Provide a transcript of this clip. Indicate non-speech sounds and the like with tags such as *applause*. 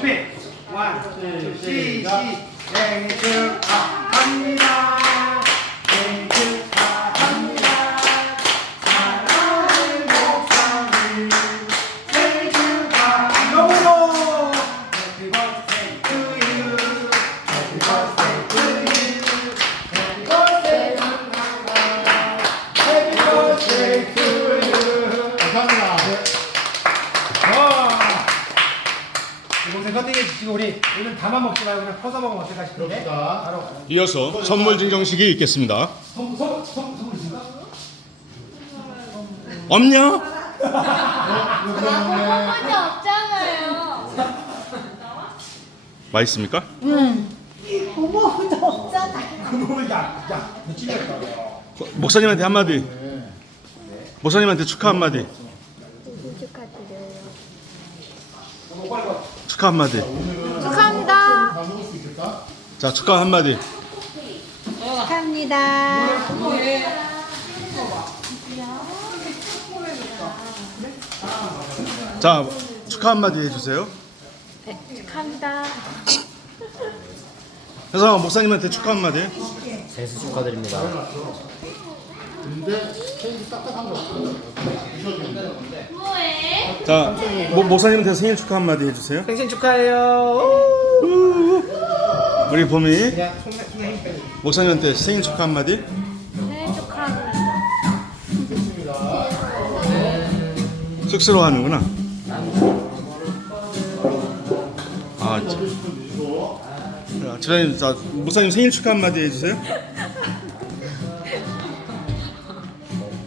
준비. 원, 투, 시, 시. 생일 축 동생 컨팅해 주시고 우리 오늘 다만 먹지 말고 그냥 퍼서 먹으면 어떨까 싶은데 그럽시다. 바로 이어서 선물 증정식이 있겠습니다. 선, 선, 선, 선물 있습니까? 없냐? 어머니 없잖아요. 맛있습니까? 어머니 없잖아요. 그거는 야, 야, 너 찔렸다. 목사님한테 한마디. 목사님한테 축하 한마디. 축하드려요. 축하 한마디. 축하합니다. 자, 축하 한마디. 축하합니다. 자, 축하 한마디 해주세요. 네, 축하합니다. 그래서 목사님한테 축하 한마디. 생일 축하드립니다. 근데 케이크 딱딱한 거 없어. 드셔도 돼. 뭐해? 자, 모, 목사님한테 생일 축하 한마디 해주세요. 생신 축하해요. 우리 봄이. 목사님한테 생일 축하 한마디. 생일 축하합니다. 쑥스러워하는구나. 아, 자, 자, 주장님, 자, 목사님 생일 축하 한마디 해주세요. *laughs*